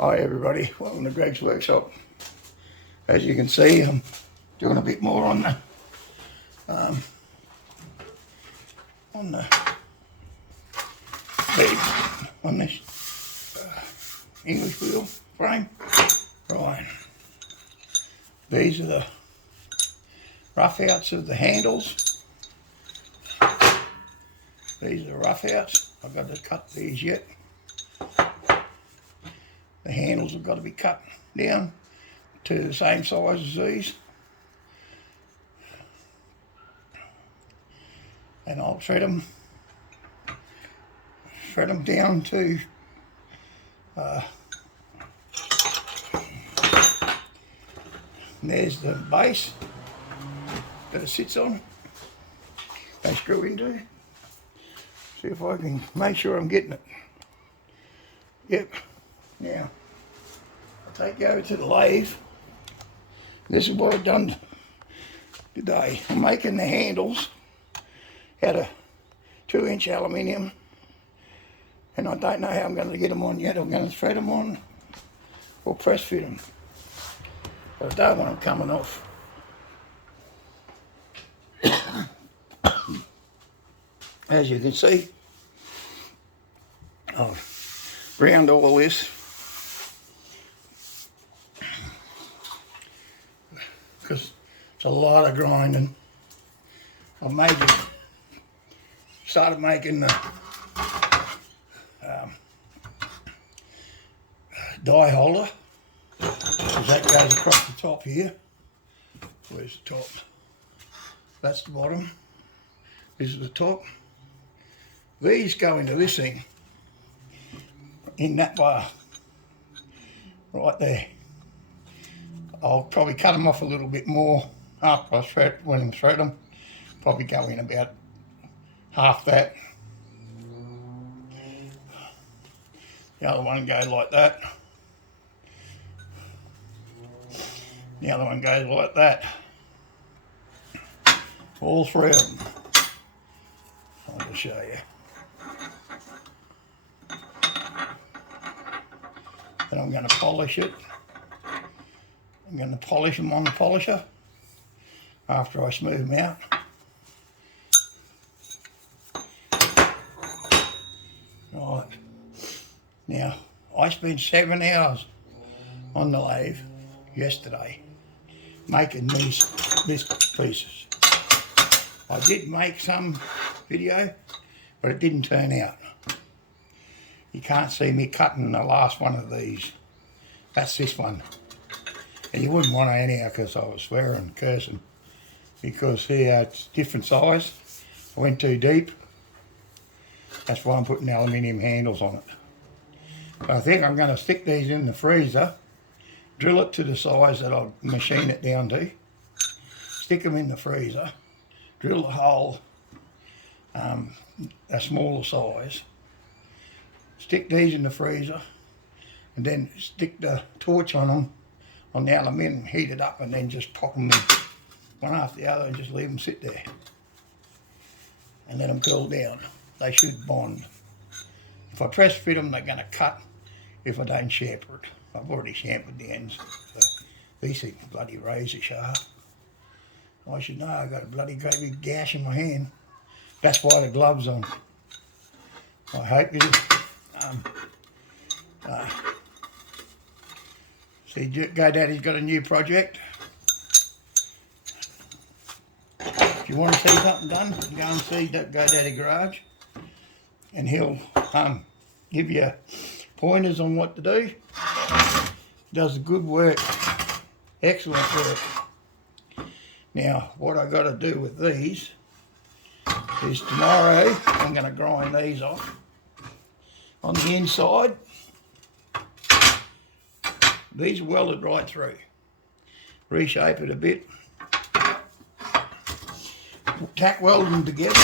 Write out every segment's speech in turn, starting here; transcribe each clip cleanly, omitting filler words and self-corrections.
Hi everybody, welcome to Greg's Workshop. As you can see, I'm doing a bit more on the bed, on this English wheel frame. Right, these are the rough outs of the handles. These are the rough outs. I've got to cut these yet. The handles have got to be cut down to the same size as these. And I'll thread them down to there's the base that it sits on. They screw into. See if I can make sure I'm getting it. Yep. Now, I'll take you over to the lathe. This is what I've done today. I'm making the handles out of 2-inch aluminium, and I don't know how I'm going to get them on yet. I'm going to thread them on or press fit them, but I don't want them coming off. As you can see, I've round all this because it's a lot of grinding. I've started making the die holder, because that goes across the top here. Where's the top? That's the bottom. This is the top. These go into this thing, in that bar, right there. I'll probably cut them off a little bit more after I thread them. Probably go in about half that. The other one goes like that. The other one goes like that. All three of them. I'll just show you. Then I'm going to polish it. I'm going to polish them on the polisher after I smooth them out. Right. Now, I spent 7 hours on the lathe yesterday making these pieces. I did make some video, but it didn't turn out. You can't see me cutting the last one of these. That's this one. And you wouldn't want to anyhow, because I was swearing and cursing. Because here it's different size. I went too deep. That's why I'm putting aluminium handles on it. But I think I'm going to stick these in the freezer, drill it to the size that I'll machine it down to, stick them in the freezer, drill the hole a smaller size, stick these in the freezer, and then stick the torch on them, on the aluminium, heat it up, and then just pop them in one after the other and just leave them sit there and let them cool down. They should bond. If I press fit them, they're going to cut if I don't chamfer it. I've already chamfered the ends. So these things bloody razor sharp. I should know. I've got a bloody great big gash in my hand. That's why the gloves on. I hope you see, Go Daddy's got a new project. If you want to see something done, go and see Go Daddy Garage, and he'll give you pointers on what to do. Does good work, excellent work. Now, what I got to do with these is tomorrow I'm going to grind these off on the inside. These are welded right through. Reshape it a bit. Tack weld them together.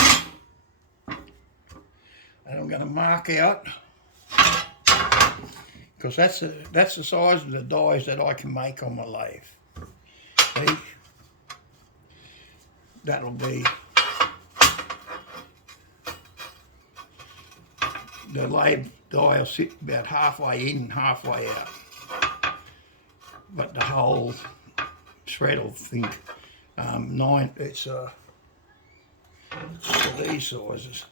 And I'm going to mark out, because that's the size of the dies that I can make on my lathe. See? That'll be the lathe die will sit about halfway in, halfway out. But the whole thread will think it's these sizes.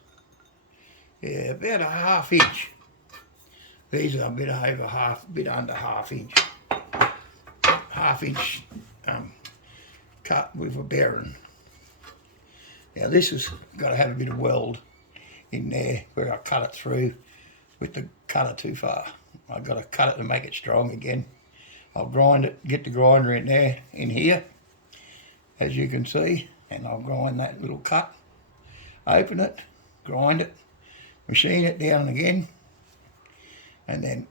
Yeah, about a ½ inch. These are a bit over bit under ½ inch. ½ inch cut with a bearing. Now this has got to have a bit of weld in there where I cut it through with the cutter too far. I've got to cut it to make it strong again. I'll grind it, get the grinder in there, in here, as you can see, and I'll grind that little cut, open it, grind it, machine it down again, and then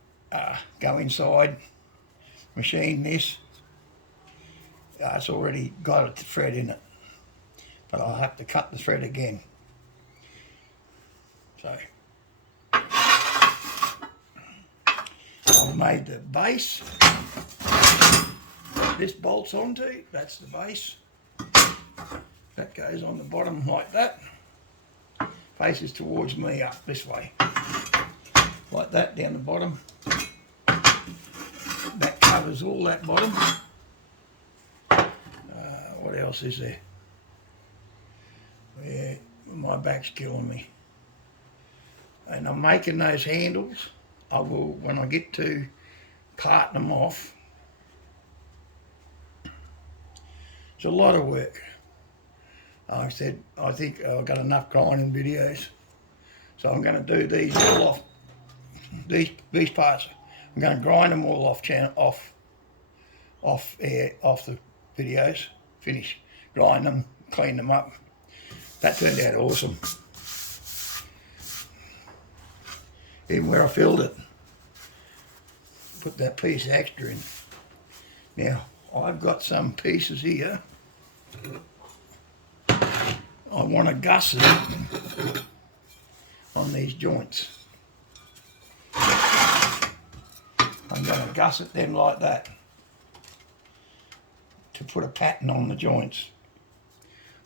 go inside, machine this. It's already got a thread in it, but I'll have to cut the thread again. So I've made the base. This bolts onto, that's the base. That goes on the bottom like that. Faces towards me up this way. Like that down the bottom. That covers all that bottom. What else is there? Yeah, my back's killing me. And I'm making those handles. I will, when I get to part them off. It's a lot of work. I said, I think I've got enough grinding videos. So I'm going to do these all off, these parts. I'm going to grind them all off the videos. Finish, grind them, clean them up. That turned out awesome. Even where I filled it, put that piece extra in. Now, I've got some pieces here. I want to gusset it on these joints. I'm going to gusset them like that to put a pattern on the joints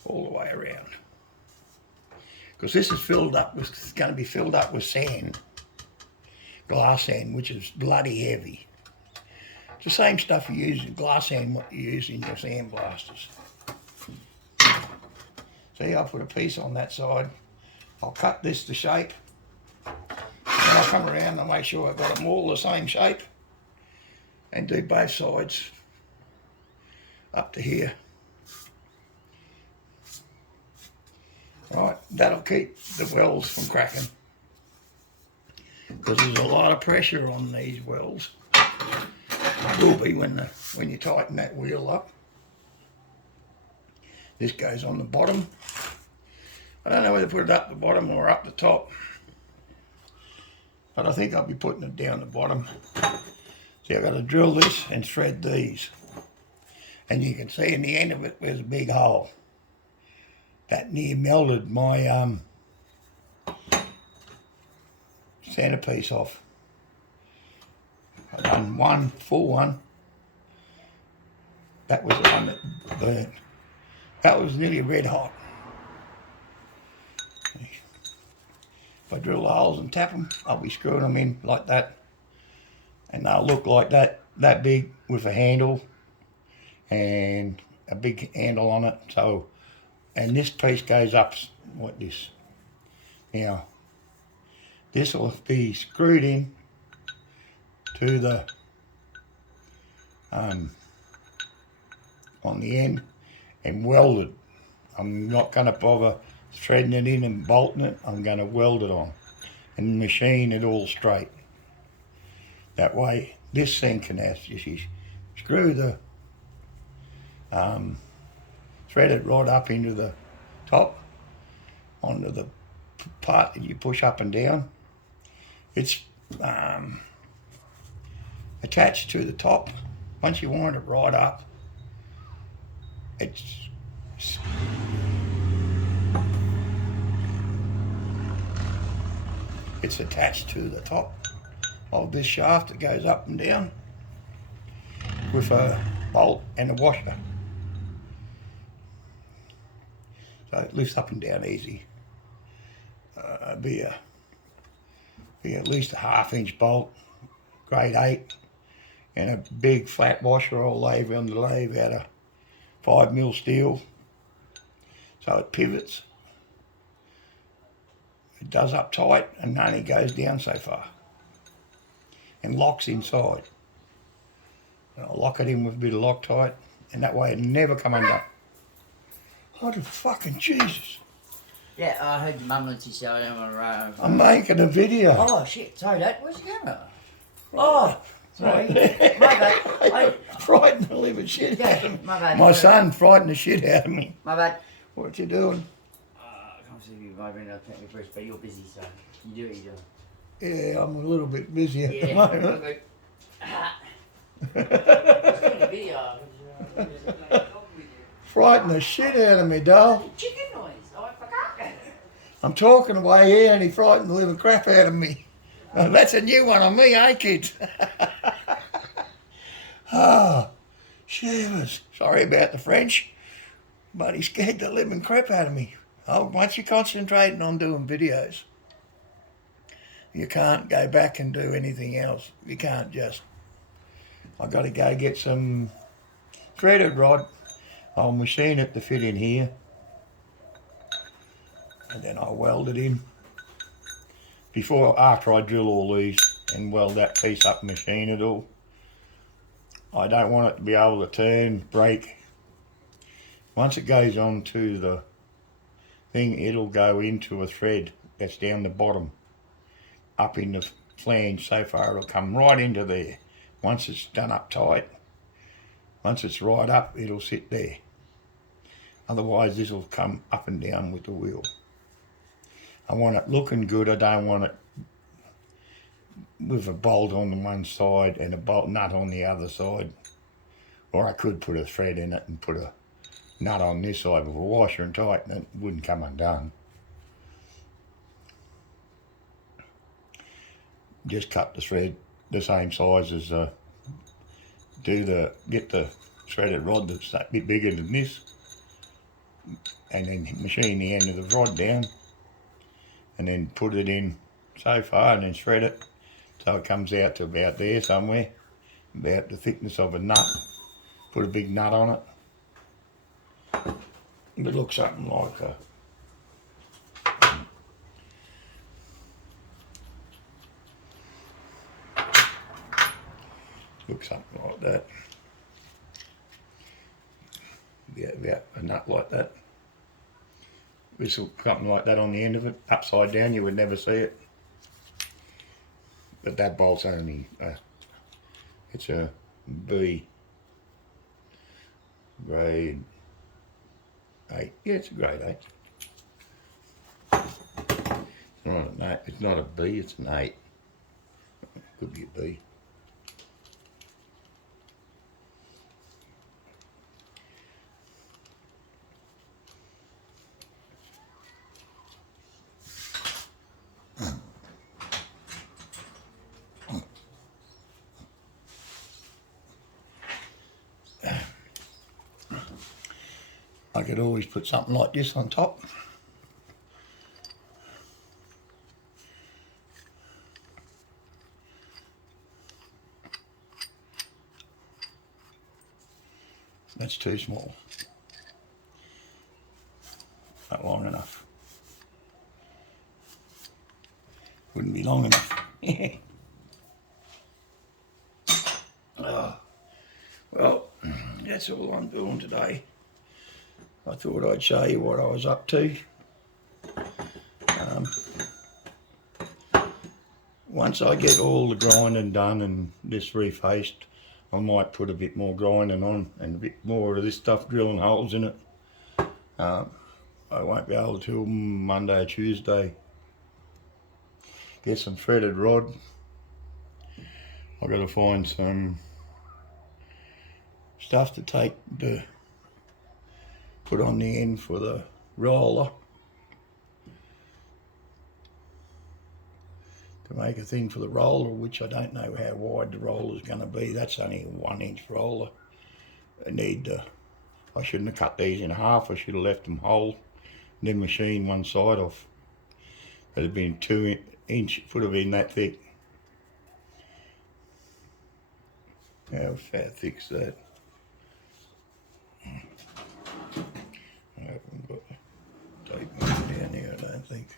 all the way around. Because this is filled up with, it's going to be filled up with sand, glass sand, which is bloody heavy. It's the same stuff you use in glass sand, what you use in your sand blasters. See, I'll put a piece on that side. I'll cut this to shape. And I'll come around and make sure I've got them all the same shape and do both sides up to here. Right, that'll keep the welds from cracking. Because there's a lot of pressure on these welds. There will be when you tighten that wheel up. This goes on the bottom. I don't know whether to put it up the bottom or up the top. But I think I'll be putting it down the bottom. See, I've got to drill this and thread these. And you can see in the end of it, there's a big hole. That near melted my centerpiece off. I done one full one. That was the one that burnt. That was nearly red hot. If I drill the holes and tap them, I'll be screwing them in like that. And they'll look like that big with a handle and a big handle on it. So, and this piece goes up like this. Now, this will be screwed in to the on the end and welded. I'm not going to bother threading it in and bolting it. I'm going to weld it on and machine it all straight. That way this thing can actually screw the thread it right up into the top onto the part that you push up and down. It's attached to the top. Once you wind it right up, it's attached to the top of this shaft that goes up and down with a bolt and a washer. So it lifts up and down easy. Be be at least a 1/2 inch bolt, grade 8, and a big flat washer or lathe on the lathe out of 5mm steel, so it pivots. It does up tight and only goes down so far, and locks inside. And I'll lock it in with a bit of Loctite, and that way it never come undone. Oh, the fucking Jesus. Yeah, I heard your mum went to show him on the road. I'm making a video. Oh shit, sorry, Dad. Where's your camera? Oh, sorry. My bad. Frightened the living shit out of me. My bad. My son frightened the shit out of me. My bad. What you doing? I can't see you vibrating. I'll take me first, but you're busy, so you do what you do. Yeah, I'm a little bit busy at the Yeah, moment. okay. Just doing a video. Frightened the shit out of me, doll. Chicken noise. Oh, I forgot. I'm talking away here and he frightened the living crap out of me. That's a new one on me, eh, kids? Ah, shivers. Sorry about the French, but he scared the living crap out of me. Oh, once you're concentrating on doing videos, you can't go back and do anything else. You can't just... I've got to go get some threaded rod. I'll machine it to fit in here, and then I'll weld it in. After I drill all these and weld that piece up and machine it all, I don't want it to be able to turn, break. Once it goes onto the thing, it'll go into a thread that's down the bottom, up in the flange so far it'll come right into there. Once it's done up tight, once it's right up, it'll sit there. Otherwise, this will come up and down with the wheel. I want it looking good. I don't want it with a bolt on the one side and a bolt nut on the other side. Or I could put a thread in it and put a nut on this side with a washer and tighten it. It wouldn't come undone. Just cut the thread the same size as get the threaded rod that's a bit bigger than this, and then machine the end of the rod down, and then put it in so far, and then thread it so it comes out to about there somewhere, about the thickness of a nut. Put a big nut on it. It looks something like a something like that. About a nut like that. This will something like that on the end of it, upside down. You would never see it. But that bolt's only it's a B grade 8. Yeah, it's a grade 8. It's not an 8. It's not a B. It's an 8. Could be a B. I could always put something like this on top. That's too small. Not long enough. Wouldn't be long enough. Well, that's all I'm doing today. I thought I'd show you what I was up to. Once I get all the grinding done and this refaced, I might put a bit more grinding on and a bit more of this stuff, drilling holes in it. I won't be able to till Monday or Tuesday. Get some threaded rod. I've got to find some stuff to take the put on the end for the roller to make a thing for the roller, which I don't know how wide the roller is going to be. That's only a 1-inch roller. I shouldn't have cut these in half. I should have left them whole, then machine one side off. It'd have been inch, it would have been that thick. How thick's that? I haven't got the tape down here, I don't think.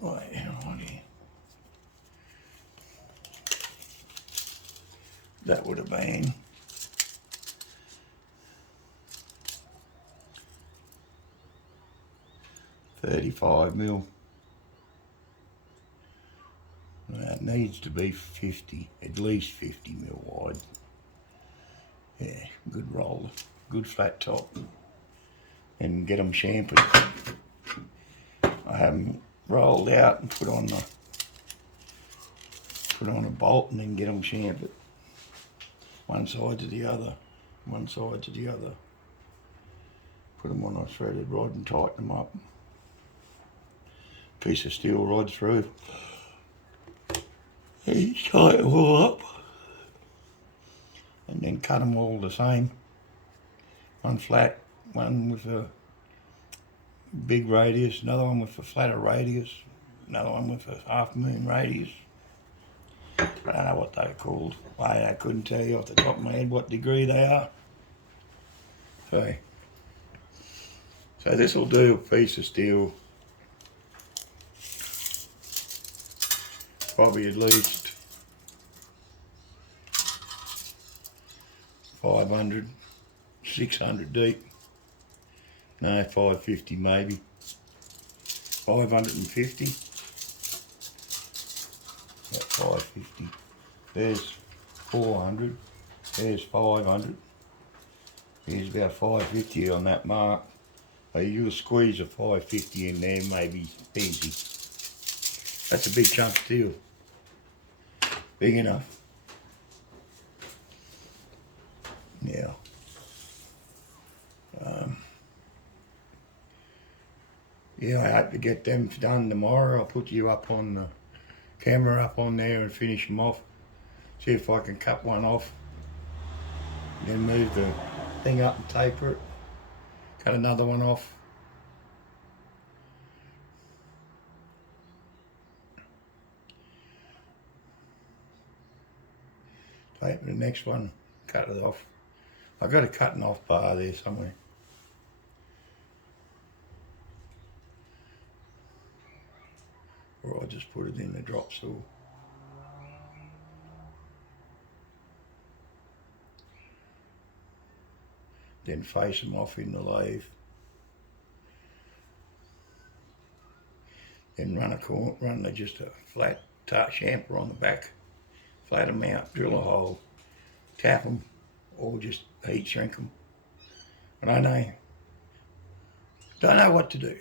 Wait, on here. That would have been 35mm. That needs to be 50, at least 50mm wide. Yeah, good roller, good flat top, and get them chamfered. I have them rolled out and put on a bolt and then get them chamfered. One side to the other, one side to the other. Put them on a threaded rod and tighten them up. Piece of steel rod through. And tighten them all up. And then cut them all the same. One flat, one with a big radius, another one with a flatter radius, another one with a half moon radius. I don't know what they're called. I couldn't tell you off the top of my head what degree they are. So this will do a piece of steel. Probably at least 500, 600 deep. No, 550 maybe. 550. About 550. There's 400. There's 500. Here's about 550 on that mark. So you'll squeeze a 550 in there, maybe easy. That's a big chunk of steel. Big enough. Yeah. Yeah, I hope to get them done tomorrow. I'll put you up on the camera up on there and finish them off. See if I can cut one off. Then move the thing up and taper it. Cut another one off. Taper the next one, cut it off. I've got a cutting off bar there somewhere. Or I'll just put it in the drop saw. Then face them off in the lathe. Then run just a flat chamfer on the back. Flat them out, drill a hole, tap them, or just heat shrink them. I don't know what to do.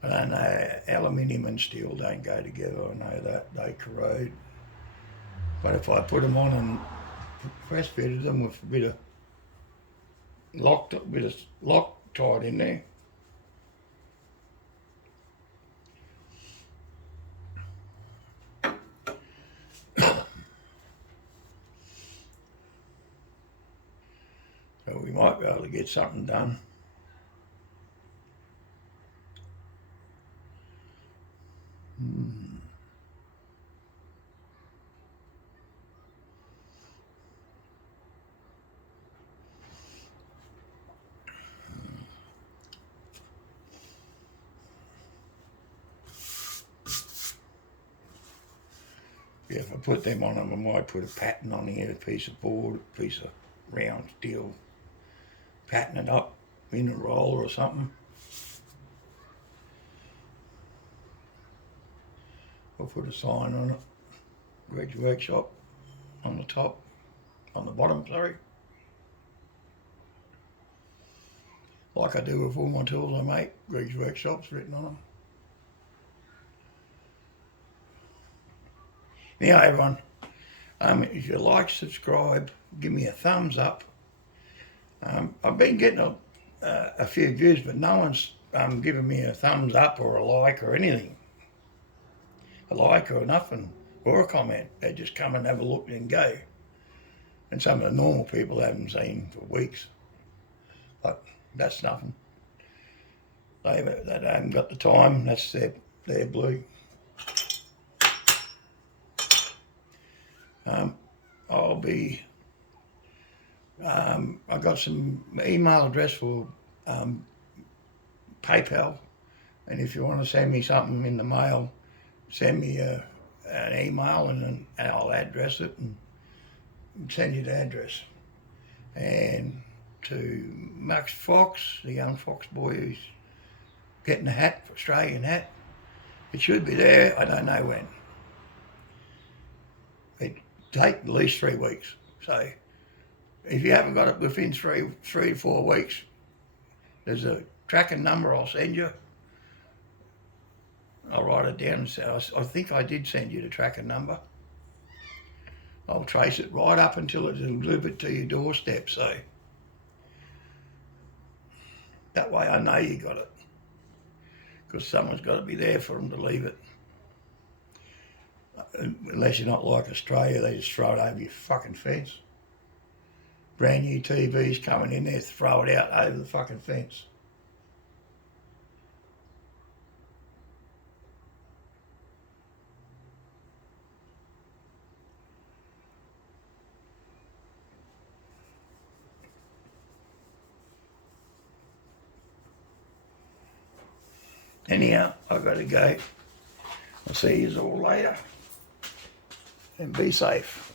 I don't know, aluminium and steel don't go together, I know that, they corrode. But if I put them on and press fitted them with a bit of Loctite in there, so we might be able to get something done. Yeah, if I put them on them, I might put a pattern on here, a piece of board, a piece of round steel, pattern it up in a roll or something. I'll put a sign on it, Greg's Workshop, on the top, on the bottom, sorry. Like I do with all my tools I make, Greg's Workshop's written on them. Now everyone, if you like, subscribe, give me a thumbs up. I've been getting a few views, but no one's giving me a thumbs up or a like or anything. A like or nothing, or a comment. They just come and have a look and go. And some of the normal people I haven't seen for weeks. But that's nothing. They haven't got the time, that's their there, Blue. I'll be. I got some email address for PayPal, and if you want to send me something in the mail, send me an email and I'll address it and send you the address. And to Max Fox, the young Fox boy who's getting a hat, Australian hat, it should be there. I don't know when. It take at least 3 weeks. So if you haven't got it within three to 4 weeks, there's a tracking number I'll send you. I'll write it down and say, I think I did send you the tracking number. I'll trace it right up until it's delivered to your doorstep. So that way I know you got it. Because someone's got to be there for them to leave it. Unless you're not like Australia, they just throw it over your fucking fence. Brand new TVs coming in there, throw it out over the fucking fence. Anyhow, I've got to go. I'll see you all later. And be safe.